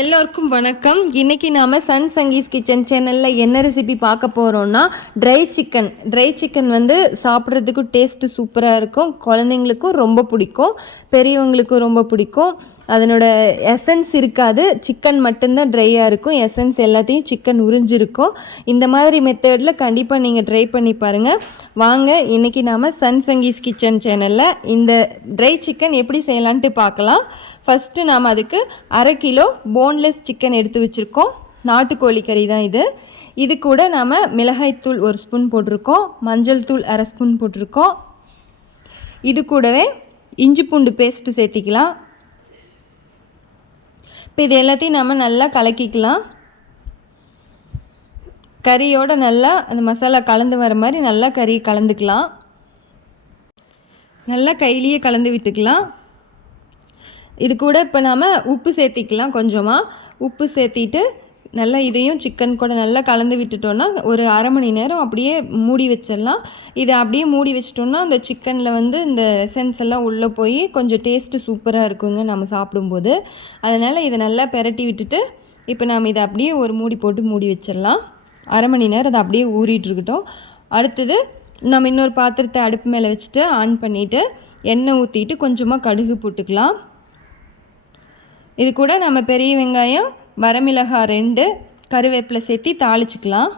எல்லோருக்கும் வணக்கம். இன்றைக்கி நாம் சன் சங்கீஸ் கிச்சன் சேனலில் என்ன ரெசிபி பார்க்க போகிறோன்னா ட்ரை சிக்கன் வந்து சாப்பிட்றதுக்கும் டேஸ்ட்டு சூப்பராக இருக்கும். குழந்தைங்களுக்கும் ரொம்ப பிடிக்கும், பெரியவங்களுக்கும் ரொம்ப பிடிக்கும். அதனோட எசன்ஸ் இருக்காது, சிக்கன் மட்டும்தான் ட்ரையாக இருக்கும். எசன்ஸ் எல்லாத்தையும் சிக்கன் உறிஞ்சிருக்கும். இந்த மாதிரி மெத்தடில் கண்டிப்பாக நீங்கள் ட்ரை பண்ணி பாருங்கள். வாங்க இன்றைக்கி நாம் சன் சங்கீஸ் கிச்சன் சேனலில் இந்த ட்ரை சிக்கன் எப்படி செய்யலான்ட்டு பார்க்கலாம். ஃபஸ்ட்டு நாம் அதுக்கு 1/2 கிலோ போன்லெஸ் சிக்கன் எடுத்து வச்சுருக்கோம். நாட்டுக்கோழி கறி தான் இது. இது கூட நாம் மிளகாய்த்தூள் 1 ஸ்பூன் போட்டிருக்கோம், மஞ்சள் தூள் 1/2 ஸ்பூன் போட்டிருக்கோம். இது கூடவே இஞ்சி பூண்டு பேஸ்ட்டு சேர்த்திக்கலாம். இப்போ இது எல்லாத்தையும் நம்ம நல்லா கலக்கிக்கலாம். கறியோடு நல்லா அந்த மசாலா கலந்து வர மாதிரி நல்லா கறி கலந்துக்கலாம். நல்லா கையிலேயே கலந்து விட்டுக்கலாம். இது கூட இப்போ நாம் உப்பு சேர்த்திக்கலாம். கொஞ்சமாக உப்பு சேர்த்திட்டு நல்லா இதையும் சிக்கன் கூட நல்லா கலந்து விட்டுட்டோன்னா ஒரு 1/2 மணி நேரம் அப்படியே மூடி வச்சிடலாம். இதை அப்படியே மூடி வச்சிட்டோன்னா அந்த சிக்கனில் வந்து இந்த எசன்ஸ் எல்லாம் உள்ளே போய் கொஞ்சம் டேஸ்ட்டு சூப்பராக இருக்குங்க நம்ம சாப்பிடும்போது. அதனால் இதை நல்லா பெரட்டி விட்டுட்டு இப்போ நாம் இதை அப்படியே ஒரு மூடி போட்டு மூடி வச்சிடலாம். 1/2 மணி நேரம் அதை அப்படியே ஊறிட்டுருக்கட்டும். அடுத்தது நம்ம இன்னொரு பாத்திரத்தை அடுப்பு மேலே வச்சுட்டு ஆன் பண்ணிவிட்டு எண்ணெய் ஊற்றிட்டு கொஞ்சமாக கடுகு போட்டுக்கலாம். இது கூட நம்ம பெரிய வெங்காயம், வரமிளகாய் 2, கருவேப்பிலை சேர்த்து தாளிச்சிக்கலாம்.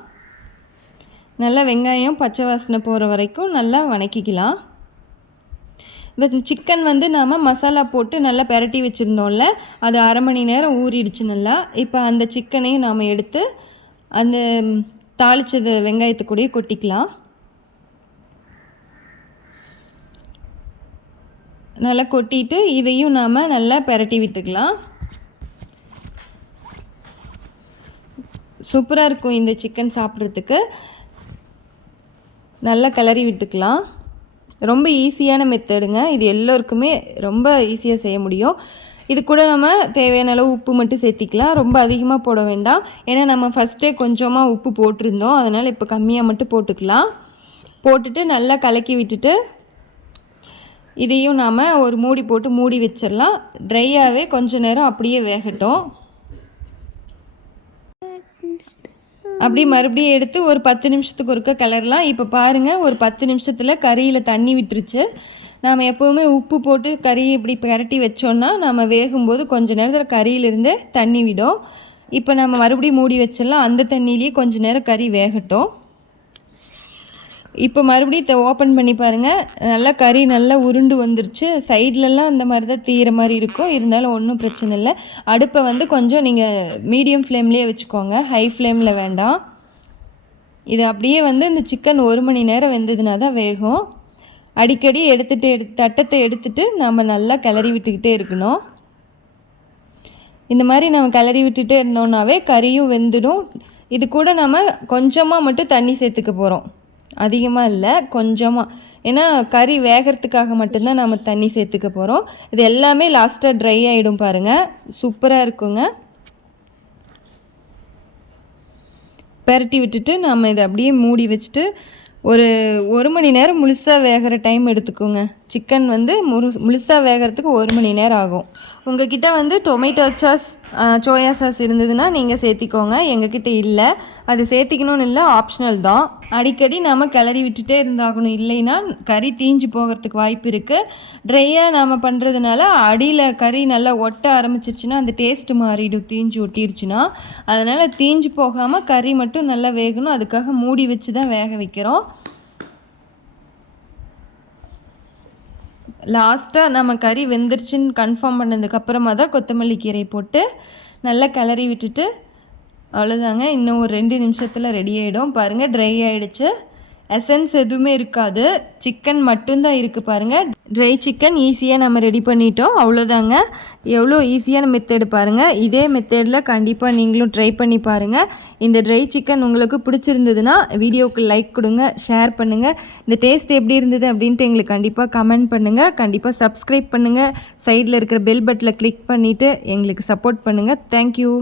நல்லா வெங்காயம் பச்சை வாசனை போகிற வரைக்கும் நல்லா வணக்கிக்கலாம். சிக்கன் வந்து நாம் மசாலா போட்டு நல்லா பெரட்டி வச்சுருந்தோம்ல, அது 1/2 மணி நேரம் ஊறிடுச்சு நல்லா. இப்போ அந்த சிக்கனையும் நாம் எடுத்து அந்த தாளித்தது வெங்காயத்தை கூடயே கொட்டிக்கலாம். நல்லா கொட்டிட்டு இதையும் நாம் நல்லா பெரட்டி விட்டுக்கலாம். சூப்பராக இருக்கும் இந்த சிக்கன் சாப்பிட்றதுக்கு. நல்லா கிளறி விட்டுக்கலாம். ரொம்ப ஈஸியான மெத்தடுங்க இது, எல்லோருக்குமே ரொம்ப ஈஸியாக செய்ய முடியும். இது கூட நம்ம தேவையான அளவு உப்பு மட்டும் சேர்த்திக்கலாம். ரொம்ப அதிகமாக போட வேண்டாம், ஏன்னா நம்ம ஃபஸ்ட்டே கொஞ்சமாக உப்பு போட்டிருந்தோம். அதனால் இப்போ கம்மியாக மட்டும் போட்டுக்கலாம். போட்டுட்டு நல்லா கலக்கி விட்டுட்டு இதையும் நாம் ஒரு மூடி போட்டு மூடி வச்சிடலாம். ட்ரையாகவே கொஞ்சம் நேரம் அப்படியே வேகட்டும். அப்படி மறுபடியும் எடுத்து ஒரு 10 நிமிஷத்துக்கு ஒருக்க கிளறலாம். இப்போ பாருங்கள், ஒரு 10 நிமிஷத்தில் கறியில் தண்ணி விட்டுருச்சு. நாம் எப்போவுமே உப்பு போட்டு கறி இப்படி பிரட்டி வச்சோன்னா நம்ம வேகும்போது கொஞ்சம் நேரத்தில் கறியிலிருந்தே தண்ணி விடும். இப்போ நம்ம மறுபடியும் மூடி வச்சிடலாம். அந்த தண்ணியிலேயே கொஞ்சம் நேரம் கறி வேகட்டும். இப்போ மறுபடியும் ஓப்பன் பண்ணி பாருங்கள், நல்லா கறி நல்லா உருண்டு வந்துருச்சு. சைட்லலாம் அந்த மாதிரி தான் தீர மாதிரி இருக்கும், இருந்தாலும் ஒன்றும் பிரச்சனை இல்லை. அடுப்பை வந்து கொஞ்சம் நீங்கள் மீடியம் ஃப்ளேம்லேயே வச்சுக்கோங்க, ஹை ஃப்ளேமில் வேண்டாம். இது அப்படியே வந்து இந்த சிக்கன் 1 மணி நேரம் வெந்ததுனா தான் வேகும். அடிக்கடி தட்டத்தை எடுத்துட்டு நம்ம நல்லா கிளறி விட்டுக்கிட்டே இருக்கணும். இந்த மாதிரி நம்ம கிளறி விட்டுட்டே இருந்தோம்னாவே கறியும் வெந்துடும். இது கூட நம்ம கொஞ்சமாக மட்டும் தண்ணி சேர்த்துக்க போகிறோம், அதிகமாக இல்லை, கொஞ்சமாக. ஏன்னா கறி வேகிறதுக்காக மட்டும்தான் நம்ம தண்ணி சேர்த்துக்க போகிறோம். இது எல்லாமே லாஸ்ட்டாக ட்ரை ஆகிடும் பாருங்கள், சூப்பராக இருக்குங்க. பெரட்டி விட்டுட்டு நம்ம இதை அப்படியே மூடி வச்சுட்டு ஒரு 1 மணி நேரம் முழுசாக வேகிற டைம் எடுத்துக்கோங்க. சிக்கன் வந்து முழுசாக வேகிறதுக்கு 1 மணி நேரம் ஆகும். உங்கள்கிட்ட வந்து டொமேட்டோ சாஸ், சோயா சாஸ் இருந்ததுன்னா நீங்கள் சேர்த்திக்கோங்க. எங்ககிட்ட இல்லை, அது சேர்த்திக்கணும்னு இல்லை, ஆப்ஷனல் தான். அடிக்கடி நாம் கிளறி விட்டுட்டே இருந்தாகணும், இல்லைன்னா கறி தீஞ்சு போகிறதுக்கு வாய்ப்பு இருக்குது. ட்ரையாக நாம் பண்ணுறதுனால அடியில் கறி நல்லா ஒட்ட ஆரம்பிச்சிருச்சுன்னா அந்த டேஸ்ட்டு மாறிடும், தீஞ்சு ஒட்டிடுச்சுன்னா. அதனால் தீஞ்சு போகாமல் கறி மட்டும் நல்லா வேகணும், அதுக்காக மூடி வச்சு தான் வேக வைக்கிறோம். லாஸ்ட்டாக நம்ம கறி வெந்துருச்சுன்னு கன்ஃபார்ம் பண்ணதுக்கப்புறமா தான் கொத்தமல்லி கீரை போட்டு நல்லா கிளறி விட்டுட்டு அவ்வளோதாங்க. இன்னும் ஒரு 2 நிமிஷத்தில் ரெடி ஆகிடும். பாருங்கள், ட்ரை ஆகிடுச்சு. எசன்ஸ் எதுவுமே இருக்காது, சிக்கன் மட்டும்தான் இருக்குது பாருங்கள். ட்ரை சிக்கன் ஈஸியாக நம்ம ரெடி பண்ணிட்டோம், அவ்வளோதாங்க. எவ்வளோ ஈஸியான மெத்தேடு பாருங்கள். இதே மெத்தேடில் கண்டிப்பாக நீங்களும் ட்ரை பண்ணி பாருங்கள். இந்த ட்ரை சிக்கன் உங்களுக்கு பிடிச்சிருந்ததுன்னா வீடியோவுக்கு லைக் கொடுங்க, ஷேர் பண்ணுங்கள். இந்த டேஸ்ட் எப்படி இருந்தது அப்படின்ட்டு எங்களுக்கு கண்டிப்பாக கமெண்ட் பண்ணுங்கள். கண்டிப்பாக சப்ஸ்கிரைப் பண்ணுங்கள். சைடில் இருக்கிற பெல் பட்டனை கிளிக் பண்ணிவிட்டு எங்களுக்கு சப்போர்ட் பண்ணுங்கள். தேங்க்யூ.